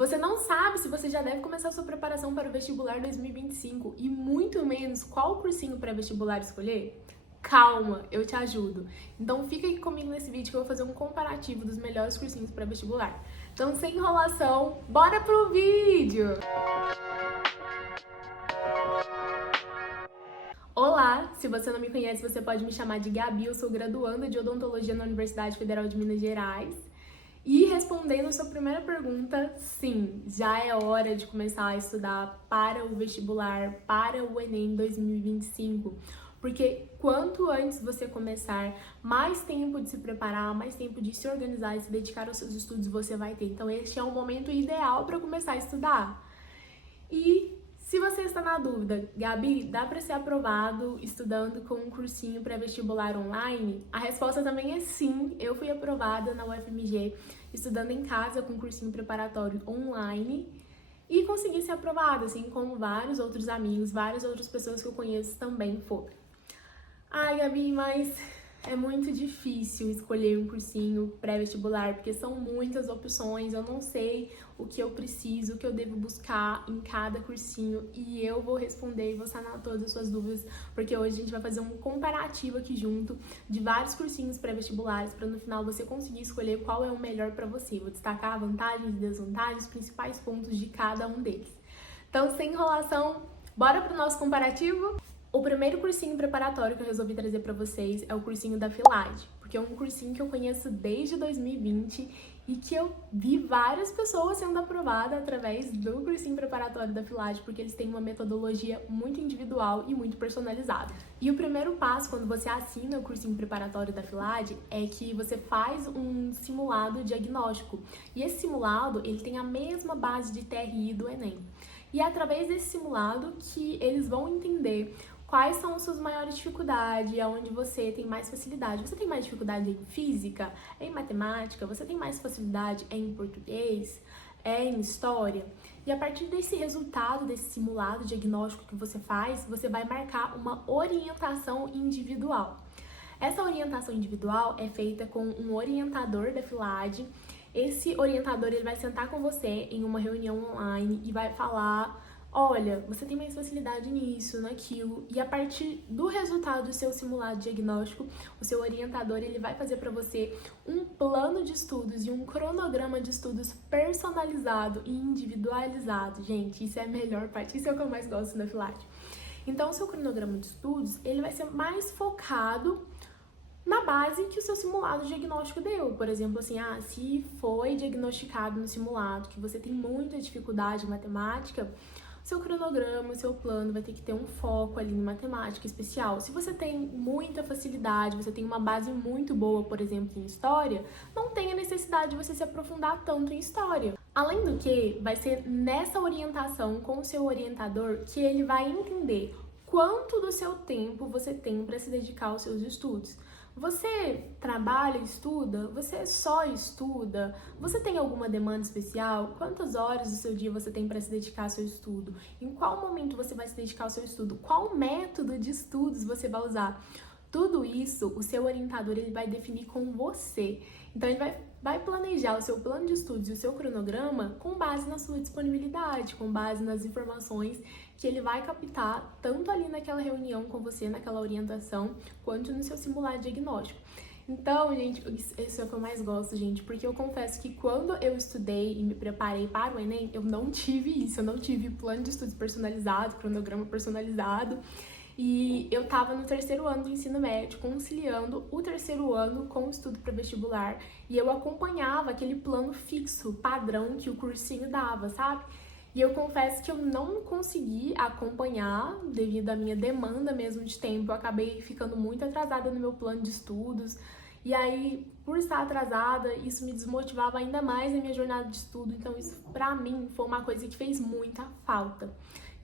Você não sabe se você já deve começar sua preparação para o vestibular 2025 e muito menos qual cursinho pré-vestibular escolher? Calma, eu te ajudo. Então fica aqui comigo nesse vídeo que eu vou fazer um comparativo dos melhores cursinhos pré-vestibular. Então, sem enrolação, bora pro vídeo! Olá, se você não me conhece, você pode me chamar de Gabi, eu sou graduanda de odontologia na Universidade Federal de Minas Gerais. E respondendo a sua primeira pergunta, sim, já é hora de começar a estudar para o vestibular, para o Enem 2025. Porque quanto antes você começar, mais tempo de se preparar, mais tempo de se organizar e se dedicar aos seus estudos você vai ter. Então, este é o momento ideal para começar a estudar. E se você está na dúvida, Gabi, dá para ser aprovado estudando com um cursinho pré-vestibular online? A resposta também é sim. Eu fui aprovada na UFMG estudando em casa com um cursinho preparatório online e consegui ser aprovada, assim como vários outros amigos, várias outras pessoas que eu conheço também foram. Ai, Gabi, mas é muito difícil escolher um cursinho pré-vestibular, porque são muitas opções, eu não sei o que eu preciso, o que eu devo buscar em cada cursinho, e eu vou responder e vou sanar todas as suas dúvidas, porque hoje a gente vai fazer um comparativo aqui junto de vários cursinhos pré-vestibulares, para no final você conseguir escolher qual é o melhor para você. Vou destacar vantagens e desvantagens, os principais pontos de cada um deles. Então, sem enrolação, bora pro nosso comparativo? O primeiro cursinho preparatório que eu resolvi trazer para vocês é o cursinho da Filade, porque é um cursinho que eu conheço desde 2020 e que eu vi várias pessoas sendo aprovadas através do cursinho preparatório da Filade, porque eles têm uma metodologia muito individual e muito personalizada. E o primeiro passo quando você assina o cursinho preparatório da Filade é que você faz um simulado diagnóstico. E esse simulado, ele tem a mesma base de TRI do Enem. E é através desse simulado que eles vão entender quais são as suas maiores dificuldades, aonde você tem mais facilidade. Você tem mais dificuldade em física, em matemática, você tem mais facilidade em português, em história. E a partir desse resultado, desse simulado diagnóstico que você faz, você vai marcar uma orientação individual. Essa orientação individual é feita com um orientador da Filade. Esse orientador ele vai sentar com você em uma reunião online e vai falar: olha, você tem mais facilidade nisso, naquilo, e a partir do resultado do seu simulado diagnóstico, o seu orientador ele vai fazer para você um plano de estudos e um cronograma de estudos personalizado e individualizado. Gente, isso é a melhor parte, isso é o que eu mais gosto da Filade. Então, o seu cronograma de estudos, ele vai ser mais focado na base que o seu simulado diagnóstico deu. Por exemplo, assim, se foi diagnosticado no simulado que você tem muita dificuldade em matemática, seu cronograma, seu plano vai ter que ter um foco ali em matemática especial. Se você tem muita facilidade, você tem uma base muito boa, por exemplo, em história, não tem a necessidade de você se aprofundar tanto em história. Além do que, vai ser nessa orientação com o seu orientador que ele vai entender quanto do seu tempo você tem para se dedicar aos seus estudos. Você trabalha, estuda? Você só estuda? Você tem alguma demanda especial? Quantas horas do seu dia você tem para se dedicar ao seu estudo? Em qual momento você vai se dedicar ao seu estudo? Qual método de estudos você vai usar? Tudo isso, o seu orientador ele vai definir com você. Então, ele vai planejar o seu plano de estudos e o seu cronograma com base na sua disponibilidade, com base nas informações que ele vai captar tanto ali naquela reunião com você, naquela orientação, quanto no seu simulado diagnóstico. Então, gente, isso é o que eu mais gosto, gente, porque eu confesso que quando eu estudei e me preparei para o Enem, eu não tive isso, eu não tive plano de estudos personalizado, cronograma personalizado. E eu tava no terceiro ano do ensino médio, conciliando o terceiro ano com o estudo para vestibular, e eu acompanhava aquele plano fixo, padrão que o cursinho dava, sabe? E eu confesso que eu não consegui acompanhar devido à minha demanda mesmo de tempo. Eu acabei ficando muito atrasada no meu plano de estudos. E aí, por estar atrasada, isso me desmotivava ainda mais na minha jornada de estudo. Então, isso pra mim foi uma coisa que fez muita falta.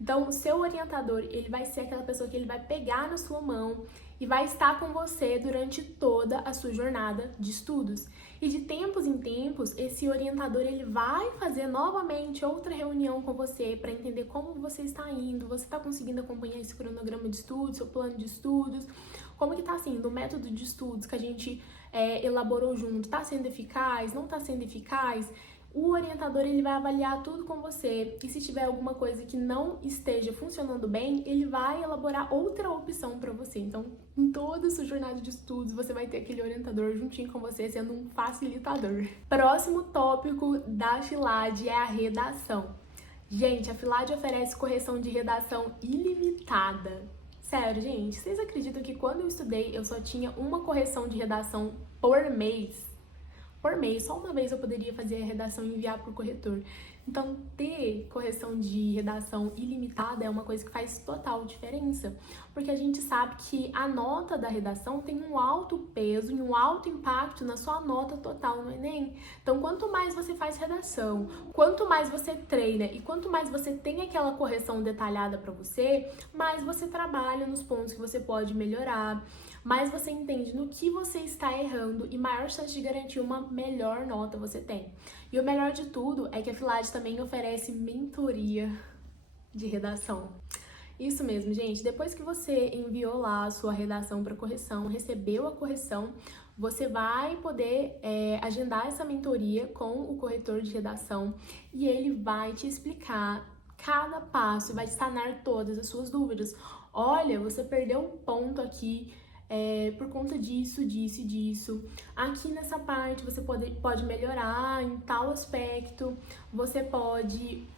Então, o seu orientador, ele vai ser aquela pessoa que ele vai pegar na sua mão e vai estar com você durante toda a sua jornada de estudos. E de tempos em tempos, esse orientador ele vai fazer novamente outra reunião com você para entender como você está indo, você está conseguindo acompanhar esse cronograma de estudos, seu plano de estudos, como que está sendo o método de estudos que a gente elaborou junto, está sendo eficaz, não está sendo eficaz? o orientador ele vai avaliar tudo com você e se tiver alguma coisa que não esteja funcionando bem, ele vai elaborar outra opção para você. Então, em toda a sua jornada de estudos, você vai ter aquele orientador juntinho com você, sendo um facilitador. Próximo tópico da FILAD é a redação. Gente, a FILAD oferece correção de redação ilimitada. Sério, gente, vocês acreditam que quando eu estudei, eu só tinha uma correção de redação por mês? Por mês, só uma vez eu poderia fazer a redação e enviar para o corretor. Então, ter correção de redação ilimitada é uma coisa que faz total diferença, porque a gente sabe que a nota da redação tem um alto peso e um alto impacto na sua nota total no Enem. Então, quanto mais você faz redação, quanto mais você treina e quanto mais você tem aquela correção detalhada para você, mais você trabalha nos pontos que você pode melhorar, mais você entende no que você está errando e maior chance de garantir uma melhor nota você tem. E o melhor de tudo é que a FILAD também oferece mentoria de redação. Isso mesmo, gente. Depois que você enviou lá a sua redação para correção, recebeu a correção, você vai poder agendar essa mentoria com o corretor de redação e ele vai te explicar cada passo, vai sanar todas as suas dúvidas. Olha, você perdeu um ponto aqui, por conta disso, disso e disso. Aqui nessa parte você pode melhorar em tal aspecto, você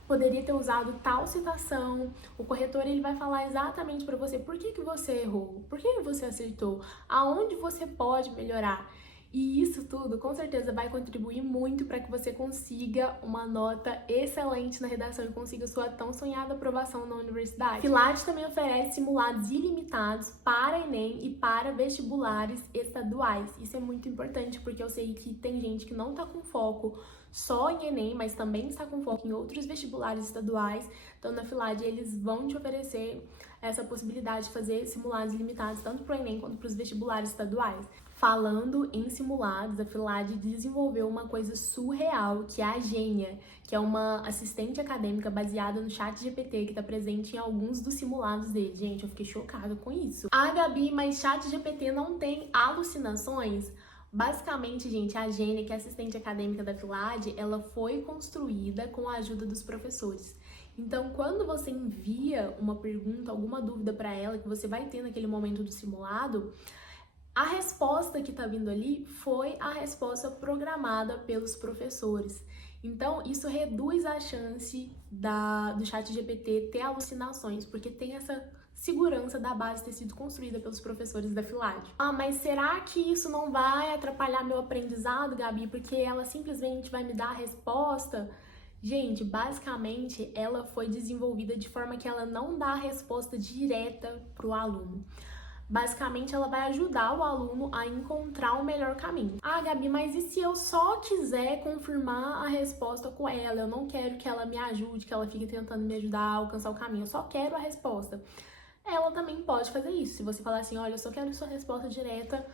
poderia ter usado tal citação. O corretor ele vai falar exatamente para você por que você errou, por que você acertou, aonde você pode melhorar. E isso tudo, com certeza, vai contribuir muito para que você consiga uma nota excelente na redação e consiga sua tão sonhada aprovação na universidade. FILAD também oferece simulados ilimitados para Enem e para vestibulares estaduais. Isso é muito importante, porque eu sei que tem gente que não está com foco só em Enem, mas também está com foco em outros vestibulares estaduais. Então, na FILAD, eles vão te oferecer essa possibilidade de fazer simulados limitados tanto para o Enem quanto para os vestibulares estaduais. Falando em simulados, a FILAD desenvolveu uma coisa surreal, que é a Gênia, que é uma assistente acadêmica baseada no ChatGPT, que está presente em alguns dos simulados dele. Gente, eu fiquei chocada com isso. Ah, Gabi, mas ChatGPT não tem alucinações? Basicamente, gente, a Gênia, que é assistente acadêmica da FILAD, ela foi construída com a ajuda dos professores. Então, quando você envia uma pergunta, alguma dúvida para ela, que você vai ter naquele momento do simulado, a resposta que está vindo ali foi a resposta programada pelos professores. Então, isso reduz a chance do ChatGPT ter alucinações, porque tem essa segurança da base ter sido construída pelos professores da FILAD. Ah, mas será que isso não vai atrapalhar meu aprendizado, Gabi? Porque ela simplesmente vai me dar a resposta? Gente, basicamente, ela foi desenvolvida de forma que ela não dá a resposta direta para o aluno. Basicamente, ela vai ajudar o aluno a encontrar o melhor caminho. Ah, Gabi, mas e se eu só quiser confirmar a resposta com ela? Eu não quero que ela me ajude, que ela fique tentando me ajudar a alcançar o caminho. Eu só quero a resposta. Ela também pode fazer isso. Se você falar assim, olha, eu só quero sua resposta direta,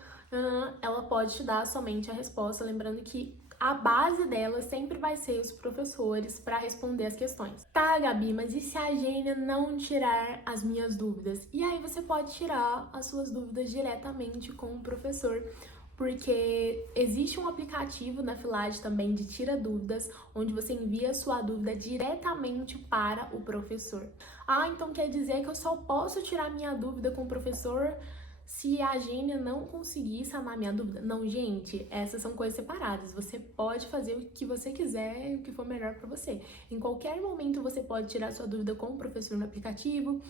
ela pode te dar somente a resposta. Lembrando que a base dela sempre vai ser os professores para responder as questões. Tá, Gabi, mas e se a Gênia não tirar as minhas dúvidas? E aí você pode tirar as suas dúvidas diretamente com o professor, porque existe um aplicativo na FILAD também de tira dúvidas, onde você envia a sua dúvida diretamente para o professor. Ah, então quer dizer que eu só posso tirar minha dúvida com o professor se a Gênia não conseguir sanar minha dúvida? Não, gente, essas são coisas separadas. Você pode fazer o que você quiser, o que for melhor para você. Em qualquer momento você pode tirar sua dúvida com o professor no aplicativo.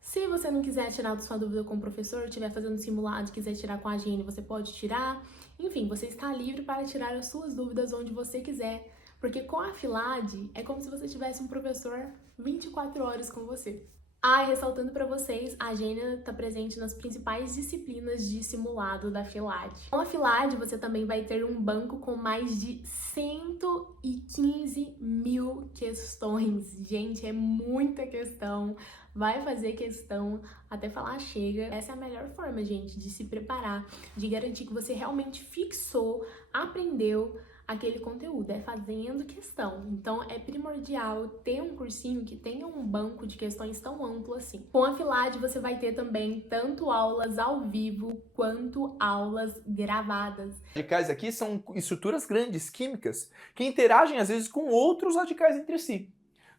Se você não quiser tirar sua dúvida com o professor, estiver fazendo simulado e quiser tirar com a Gênia, você pode tirar. Enfim, você está livre para tirar as suas dúvidas onde você quiser. Porque com a FILAD é como se você tivesse um professor 24 horas com você. Ah, e ressaltando para vocês, a Gênia está presente nas principais disciplinas de simulado da FILAD. Com a FILAD, você também vai ter um banco com mais de 115 mil questões. Gente, é muita questão. Vai fazer questão até falar chega. Essa é a melhor forma, gente, de se preparar, de garantir que você realmente fixou, aprendeu aquele conteúdo, é fazendo questão. Então é primordial ter um cursinho que tenha um banco de questões tão amplo assim. Com a Filade você vai ter também tanto aulas ao vivo quanto aulas gravadas. Radicais aqui são estruturas grandes, químicas, que interagem às vezes com outros radicais entre si.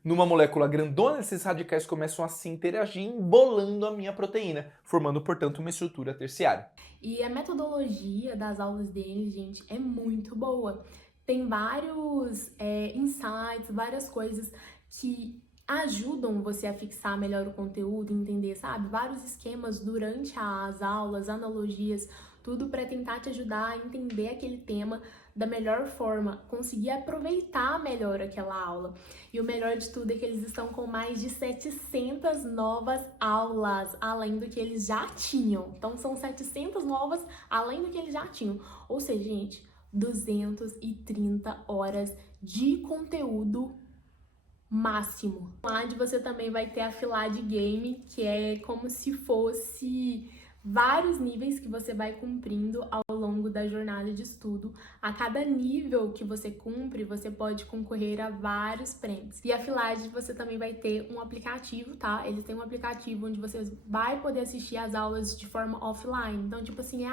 Numa molécula grandona, esses radicais começam a se interagir, embolando a minha proteína, formando, portanto, uma estrutura terciária. E a metodologia das aulas deles, gente, é muito boa. Tem vários insights, várias coisas que ajudam você a fixar melhor o conteúdo, entender, sabe? Vários esquemas durante as aulas, analogias, tudo para tentar te ajudar a entender aquele tema da melhor forma, conseguir aproveitar melhor aquela aula. E o melhor de tudo é que eles estão com mais de 700 novas aulas, além do que eles já tinham. Então são 700 novas, além do que eles já tinham. Ou seja, gente, 230 horas de conteúdo máximo. Lá de você também vai ter a Filade Game, que é como se fosse vários níveis que você vai cumprindo ao longo da jornada de estudo. A cada nível que você cumpre, você pode concorrer a vários prêmios. E a Filade você também vai ter um aplicativo, tá? Eles têm um aplicativo onde você vai poder assistir as aulas de forma offline. Então, tipo assim,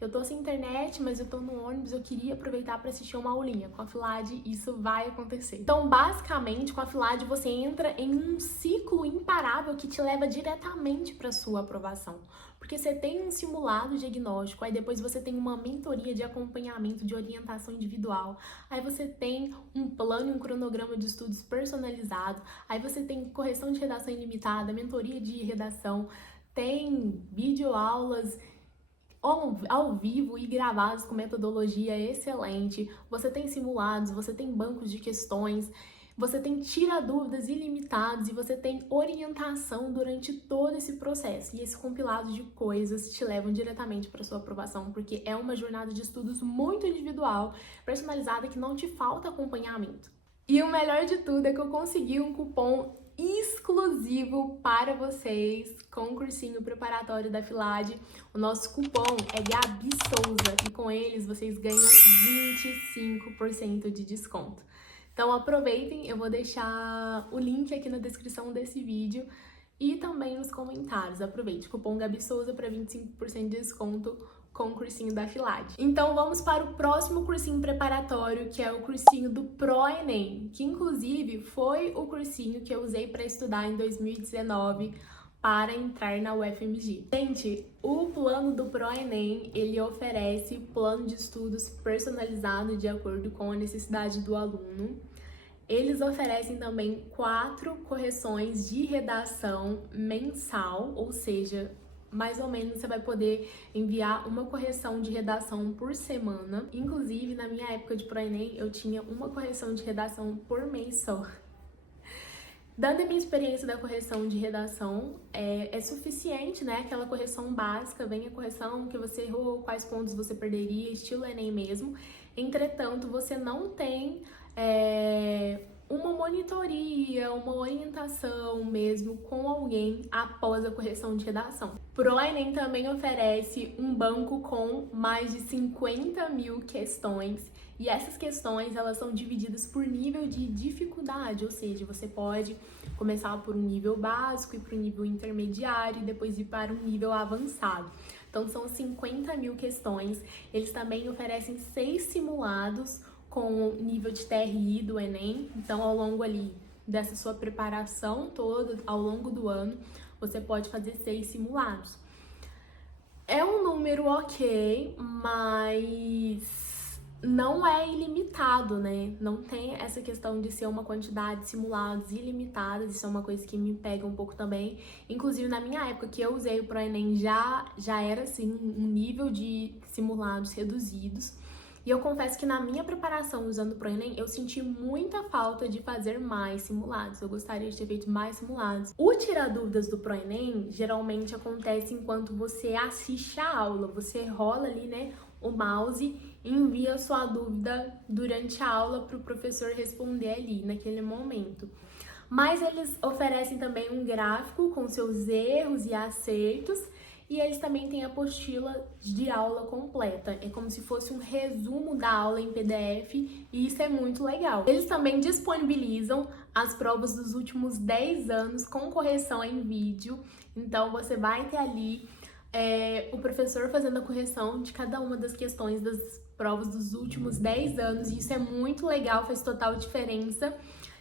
eu tô sem internet, mas eu tô no ônibus, eu queria aproveitar para assistir uma aulinha. Com a Filade, isso vai acontecer. Então, basicamente, com a Filade, você entra em um ciclo imparável que te leva diretamente para sua aprovação. Porque você tem um simulado diagnóstico, aí depois você tem uma mentoria de acompanhamento, de orientação individual, aí você tem um plano e um cronograma de estudos personalizado, aí você tem correção de redação ilimitada, mentoria de redação, tem videoaulas ao vivo e gravados com metodologia excelente, você tem simulados, você tem bancos de questões, você tem tira-dúvidas ilimitados e você tem orientação durante todo esse processo. E esse compilado de coisas te levam diretamente para sua aprovação, porque é uma jornada de estudos muito individual, personalizada, que não te falta acompanhamento. E o melhor de tudo é que eu consegui um cupom exclusivo para vocês com o cursinho preparatório da Filade. O nosso cupom é Gabi Souza e com eles vocês ganham 25% de desconto. Então aproveitem, eu vou deixar o link aqui na descrição desse vídeo e também nos comentários. Aproveite, cupom Gabi Souza para 25% de desconto com o cursinho da Filade. Então vamos para o próximo cursinho preparatório, que é o cursinho do ProEnem, que inclusive foi o cursinho que eu usei para estudar em 2019 para entrar na UFMG. Gente, o plano do ProEnem, ele oferece plano de estudos personalizado de acordo com a necessidade do aluno. Eles oferecem também 4 correções de redação mensal, ou seja, mais ou menos você vai poder enviar uma correção de redação por semana. Inclusive, na minha época de ProEnem, eu tinha uma correção de redação por mês só. Dada a minha experiência da correção de redação, é suficiente, né? Aquela correção básica, vem a correção que você errou, quais pontos você perderia, estilo Enem mesmo. Entretanto, você não tem uma monitoria, uma orientação mesmo com alguém após a correção de redação. ProEnem também oferece um banco com mais de 50 mil questões. E essas questões, elas são divididas por nível de dificuldade, ou seja, você pode começar por um nível básico, ir para um nível intermediário e depois ir para um nível avançado. Então, são 50 mil questões. Eles também oferecem 6 simulados com nível de TRI do Enem. Então, ao longo ali dessa sua preparação toda, ao longo do ano, você pode fazer 6 simulados. É um número ok, mas não é ilimitado, né? Não tem essa questão de ser uma quantidade de simulados ilimitadas, isso é uma coisa que me pega um pouco também. Inclusive, na minha época que eu usei o ProEnem, já era, assim, um nível de simulados reduzidos. E eu confesso que na minha preparação usando o ProEnem, eu senti muita falta de fazer mais simulados. Eu gostaria de ter feito mais simulados. O tirar dúvidas do ProEnem geralmente acontece enquanto você assiste a aula. Você rola ali, né, o mouse e envia sua dúvida durante a aula para o professor responder ali, naquele momento. Mas eles oferecem também um gráfico com seus erros e acertos E eles também têm a apostila de aula completa. É como se fosse um resumo da aula em PDF e isso é muito legal. Eles também disponibilizam as provas dos últimos 10 anos com correção em vídeo. Então você vai ter ali o professor fazendo a correção de cada uma das questões das provas dos últimos 10 anos. E isso é muito legal, faz total diferença.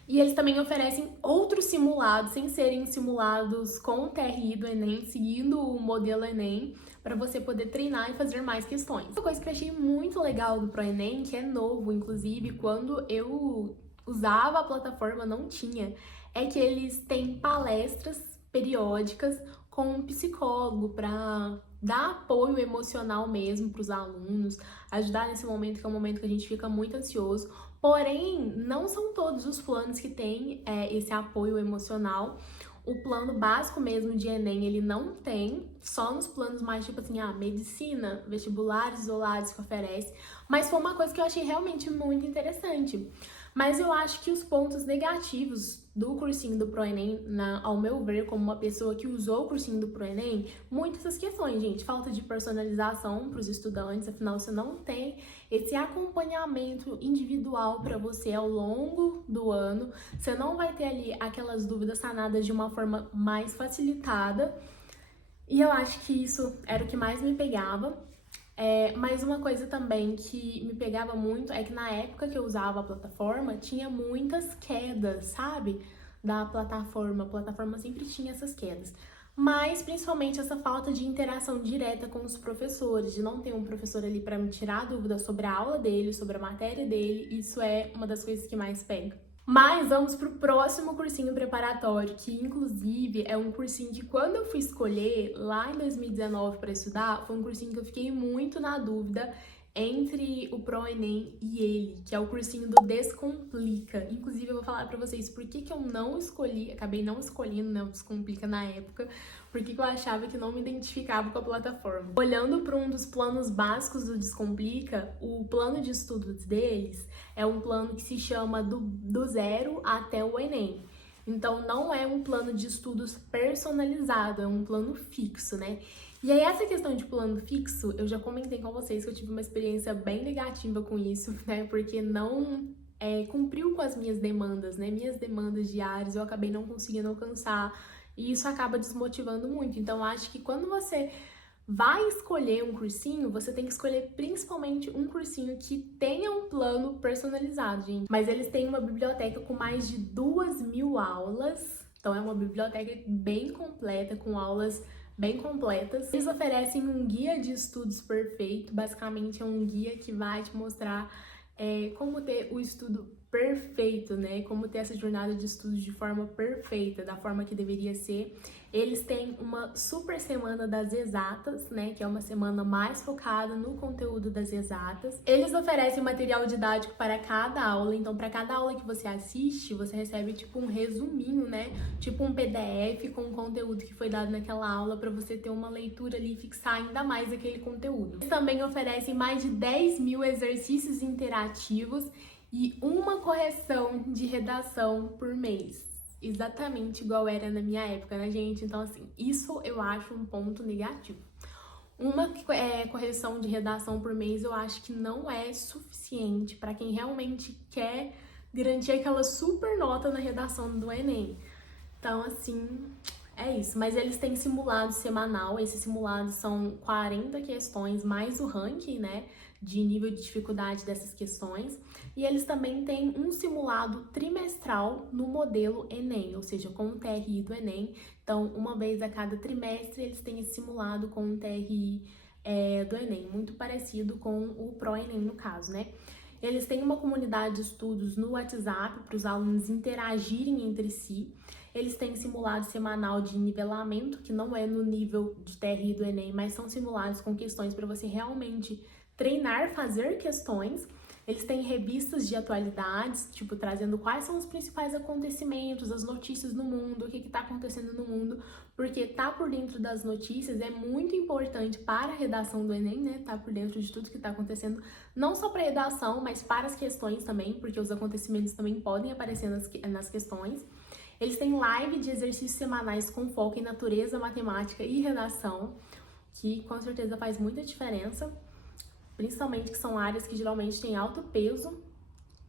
E eles também oferecem outros simulados, sem serem simulados com o TRI do Enem, seguindo o modelo Enem, para você poder treinar e fazer mais questões. Uma coisa que eu achei muito legal do ProEnem, que é novo, inclusive, quando eu usava a plataforma não tinha, é que eles têm palestras periódicas com um psicólogo para dar apoio emocional mesmo para os alunos, ajudar nesse momento que é um momento que a gente fica muito ansioso. Porém, não são todos os planos que têm esse apoio emocional. O plano básico mesmo de Enem, ele não tem, só nos planos mais tipo assim, medicina, vestibulares isolados que oferece. Mas foi uma coisa que eu achei realmente muito interessante. Mas eu acho que os pontos negativos do cursinho do ProEnem, ao meu ver, como uma pessoa que usou o cursinho do ProEnem, muitas essas questões, gente. Falta de personalização para os estudantes, afinal você não tem esse acompanhamento individual para você ao longo do ano. Você não vai ter ali aquelas dúvidas sanadas de uma forma mais facilitada. E eu acho que isso era o que mais me pegava. Mas uma coisa também que me pegava muito é que na época que eu usava a plataforma, tinha muitas quedas, sabe? Da plataforma. A plataforma sempre tinha essas quedas. Mas principalmente essa falta de interação direta com os professores, de não ter um professor ali para me tirar dúvidas sobre a aula dele, sobre a matéria dele, isso é uma das coisas que mais pega. Mas vamos pro próximo cursinho preparatório, que inclusive é um cursinho que quando eu fui escolher lá em 2019 para estudar, foi um cursinho que eu fiquei muito na dúvida entre o ProEnem e ele, que é o cursinho do Descomplica. Inclusive eu vou falar pra vocês por que eu não escolhi, acabei não escolhendo, né, o Descomplica na época, porque eu achava que não me identificava com a plataforma. Olhando para um dos planos básicos do Descomplica, o plano de estudos deles é um plano que se chama do zero até o Enem. Então não é um plano de estudos personalizado, é um plano fixo, né? E aí essa questão de plano fixo, eu já comentei com vocês que eu tive uma experiência bem negativa com isso, né? Porque não cumpriu com as minhas demandas, né? Minhas demandas diárias eu acabei não conseguindo alcançar e isso acaba desmotivando muito. Então eu acho que quando você vai escolher um cursinho, você tem que escolher principalmente um cursinho que tenha um plano personalizado, gente. Mas eles têm uma biblioteca com mais de 2.000 aulas, então é uma biblioteca bem completa, com aulas bem completas. Eles oferecem um guia de estudos perfeito, basicamente é um guia que vai te mostrar como ter o estudo perfeito, né? Como ter essa jornada de estudos de forma perfeita, da forma que deveria ser. Eles têm uma super semana das exatas, né? Que é uma semana mais focada no conteúdo das exatas. Eles oferecem material didático para cada aula, então para cada aula que você assiste, você recebe tipo um resuminho, né? Tipo um PDF com o conteúdo que foi dado naquela aula para você ter uma leitura ali e fixar ainda mais aquele conteúdo. Eles também oferecem mais de 10.000 exercícios interativos e uma correção de redação por mês. Exatamente igual era na minha época, né, gente? Então, assim, isso eu acho um ponto negativo. Uma correção de redação por mês eu acho que não é suficiente para quem realmente quer garantir aquela super nota na redação do Enem. Então, assim, é isso. Mas eles têm simulado semanal. Esses simulados são 40 questões mais o ranking, né, de nível de dificuldade dessas questões. E eles também têm um simulado trimestral no modelo Enem, ou seja, com o TRI do Enem. Então, uma vez a cada trimestre, eles têm esse simulado com o TRI do Enem, muito parecido com o ProEnem no caso, né? Eles têm uma comunidade de estudos no WhatsApp para os alunos interagirem entre si. Eles têm simulado semanal de nivelamento, que não é no nível de TRI do Enem, mas são simulados com questões para você realmente treinar, fazer questões. Eles têm revistas de atualidades, tipo, trazendo quais são os principais acontecimentos, as notícias no mundo, o que está acontecendo no mundo, porque tá por dentro das notícias é muito importante para a redação do Enem, né? Tá por dentro de tudo que está acontecendo, não só para a redação, mas para as questões também, porque os acontecimentos também podem aparecer nas questões. Eles têm live de exercícios semanais com foco em natureza, matemática e redação. que com certeza faz muita diferença, principalmente que são áreas que geralmente têm alto peso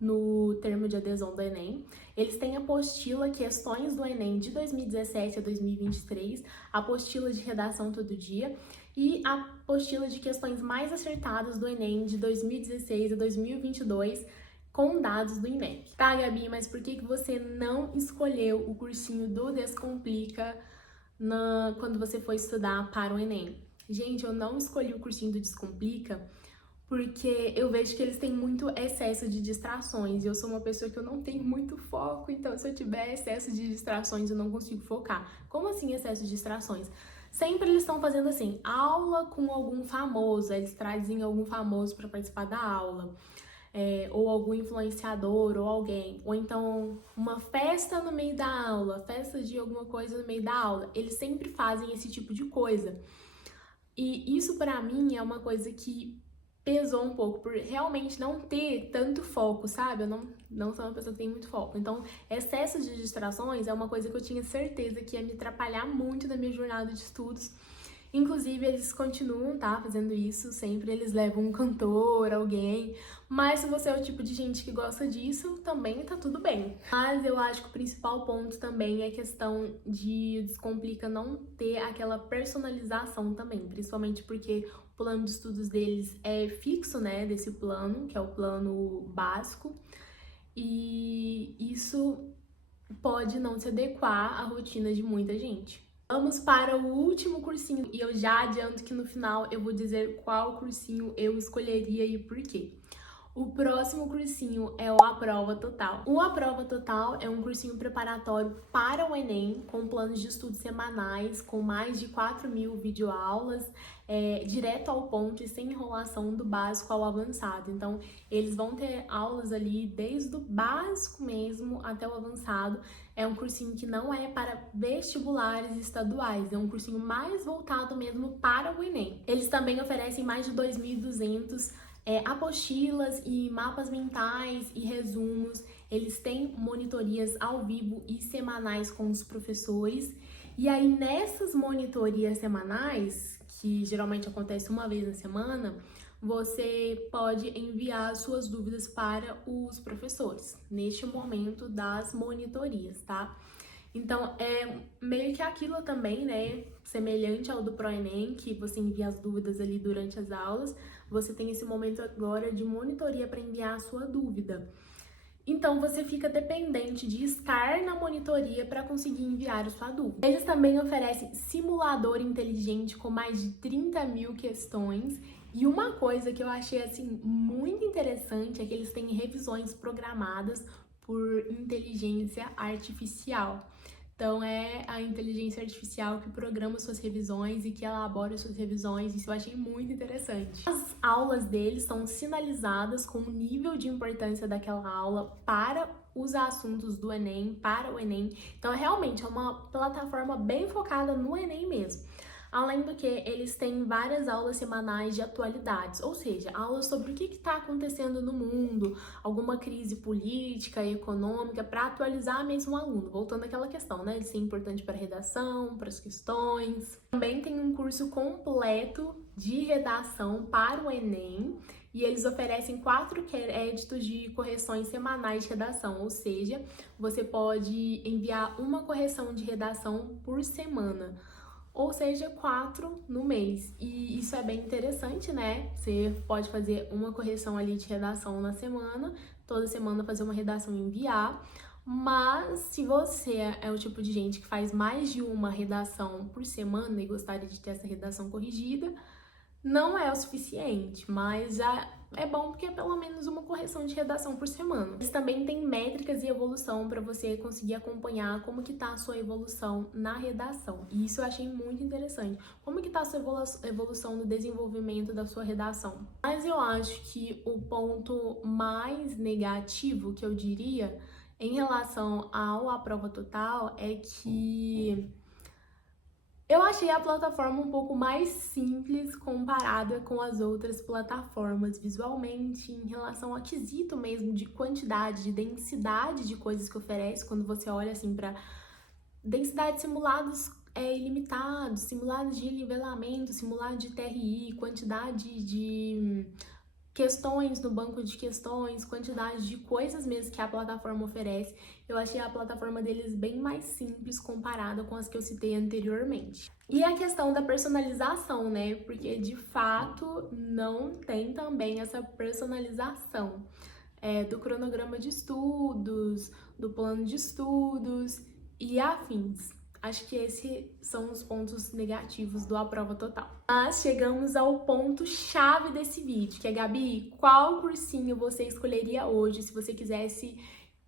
no termo de adesão do Enem. Eles têm a apostila Questões do Enem de 2017 a 2023, a apostila de redação todo dia e a apostila de questões mais acertadas do Enem de 2016 a 2022, com dados do INEP. Tá, Gabi, mas por que você não escolheu o cursinho do Descomplica quando você foi estudar para o Enem? Gente, eu não escolhi o cursinho do Descomplica porque eu vejo que eles têm muito excesso de distrações e eu sou uma pessoa que eu não tenho muito foco, então se eu tiver excesso de distrações eu não consigo focar. Como assim excesso de distrações? Sempre eles estão fazendo assim, aula com algum famoso, eles trazem algum famoso para participar da aula, ou algum influenciador ou alguém, ou então uma festa no meio da aula, festa de alguma coisa no meio da aula, eles sempre fazem esse tipo de coisa. E isso pra mim é uma coisa que pesou um pouco, por realmente não ter tanto foco, sabe? Eu não sou uma pessoa que tem muito foco. Então, excesso de distrações é uma coisa que eu tinha certeza que ia me atrapalhar muito na minha jornada de estudos. Inclusive, eles continuam, tá, fazendo isso, sempre eles levam um cantor, alguém, mas se você é o tipo de gente que gosta disso, também tá tudo bem. Mas eu acho que o principal ponto também é a questão de Descomplica não ter aquela personalização também, principalmente porque o plano de estudos deles é fixo, né, desse plano, que é o plano básico, e isso pode não se adequar à rotina de muita gente. Vamos para o último cursinho e eu já adianto que no final eu vou dizer qual cursinho eu escolheria e por quê. O próximo cursinho é o A Prova Total. O A Prova Total é um cursinho preparatório para o Enem, com planos de estudos semanais, com mais de 4.000 videoaulas, direto ao ponto e sem enrolação do básico ao avançado. Então, eles vão ter aulas ali desde o básico mesmo até o avançado. É um cursinho que não é para vestibulares estaduais, é um cursinho mais voltado mesmo para o Enem. Eles também oferecem mais de 2.200 apostilas e mapas mentais e resumos. Eles têm monitorias ao vivo e semanais com os professores. E aí, nessas monitorias semanais, que geralmente acontece uma vez na semana, você pode enviar suas dúvidas para os professores, neste momento das monitorias, tá? Então, é meio que aquilo também, né, semelhante ao do ProEnem, que você envia as dúvidas ali durante as aulas, você tem esse momento agora de monitoria para enviar a sua dúvida. Então, você fica dependente de estar na monitoria para conseguir enviar a sua dúvida. Eles também oferecem simulador inteligente com mais de 30.000 questões. E uma coisa que eu achei, assim, muito interessante é que eles têm revisões programadas por inteligência artificial. Então, é a inteligência artificial que programa suas revisões e que elabora suas revisões. Isso eu achei muito interessante. As aulas deles são sinalizadas com o nível de importância daquela aula para os assuntos do Enem, para o Enem. Então, realmente é uma plataforma bem focada no Enem mesmo. Além do que, eles têm várias aulas semanais de atualidades, ou seja, aulas sobre o que está acontecendo no mundo, alguma crise política e econômica, para atualizar mesmo o aluno. Voltando àquela questão, né, de ser importante para a redação, para as questões. Também tem um curso completo de redação para o Enem, e eles oferecem 4 créditos de correções semanais de redação, ou seja, você pode enviar uma correção de redação por semana. Ou seja, 4 no mês. E isso é bem interessante, né? Você pode fazer uma correção ali de redação na semana, toda semana fazer uma redação e enviar. Mas se você é o tipo de gente que faz mais de uma redação por semana e gostaria de ter essa redação corrigida, não é o suficiente, mas já é bom porque é pelo menos uma correção de redação por semana. Eles também têm métricas e evolução para você conseguir acompanhar como que tá a sua evolução na redação. E isso eu achei muito interessante. Como que tá a sua evolução no desenvolvimento da sua redação? Mas eu acho que o ponto mais negativo que eu diria em relação ao A Prova Total é que eu achei a plataforma um pouco mais simples comparada com as outras plataformas visualmente, em relação ao quesito mesmo de quantidade, de densidade de coisas que oferece. Quando você olha assim para densidade de simulados, ilimitados, simulados de nivelamento, simulado de TRI, quantidade de questões no banco de questões, quantidade de coisas mesmo que a plataforma oferece. Eu achei a plataforma deles bem mais simples comparada com as que eu citei anteriormente. E a questão da personalização, né? Porque de fato não tem também essa personalização do cronograma de estudos, do plano de estudos e afins. Acho que esses são os pontos negativos do A Prova Total. Mas chegamos ao ponto-chave desse vídeo, que é, Gabi, qual cursinho você escolheria hoje se você quisesse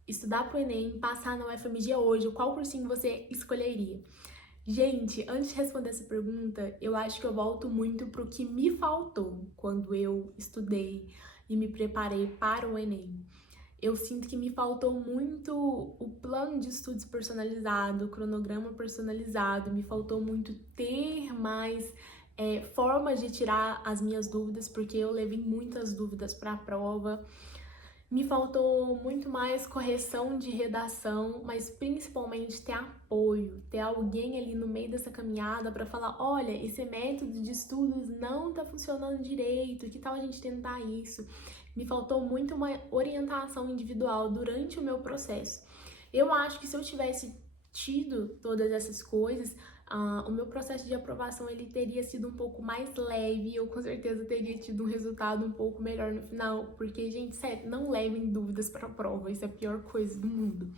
estudar pro Enem, passar na UFMG hoje? Qual cursinho você escolheria? Gente, antes de responder essa pergunta, eu acho que eu volto muito pro que me faltou quando eu estudei e me preparei para o Enem. Eu sinto que me faltou muito o plano de estudos personalizado, o cronograma personalizado, me faltou muito ter mais formas de tirar as minhas dúvidas, porque eu levei muitas dúvidas para a prova. Me faltou muito mais correção de redação, mas principalmente ter apoio, ter alguém ali no meio dessa caminhada para falar, olha, esse método de estudos não tá funcionando direito, que tal a gente tentar isso? Me faltou muito uma orientação individual durante o meu processo. Eu acho que se eu tivesse tido todas essas coisas, o meu processo de aprovação ele teria sido um pouco mais leve, eu com certeza teria tido um resultado um pouco melhor no final, porque, gente, sério, não levem dúvidas para a prova, isso é a pior coisa do mundo.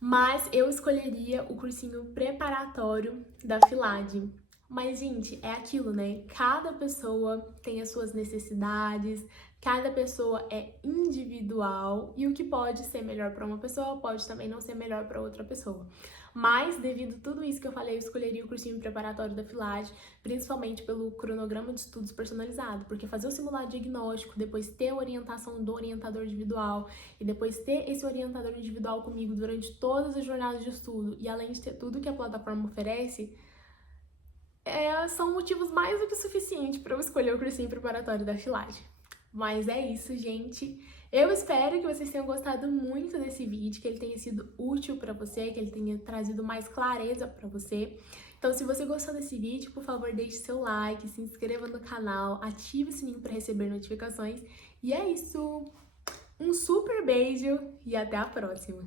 Mas eu escolheria o cursinho preparatório da FILAD. Mas, gente, é aquilo, né? Cada pessoa tem as suas necessidades, cada pessoa é individual e o que pode ser melhor para uma pessoa pode também não ser melhor para outra pessoa. Mas, devido a tudo isso que eu falei, eu escolheria o cursinho preparatório da FILAD, principalmente pelo cronograma de estudos personalizado, porque fazer o simulado diagnóstico, depois ter a orientação do orientador individual e depois ter esse orientador individual comigo durante todas as jornadas de estudo e além de ter tudo que a plataforma oferece, são motivos mais do que suficientes para eu escolher o cursinho preparatório da FILAD. Mas é isso, gente. Eu espero que vocês tenham gostado muito desse vídeo, que ele tenha sido útil para você, que ele tenha trazido mais clareza para você. Então, se você gostou desse vídeo, por favor, deixe seu like, se inscreva no canal, ative o sininho para receber notificações. E é isso! Um super beijo e até a próxima!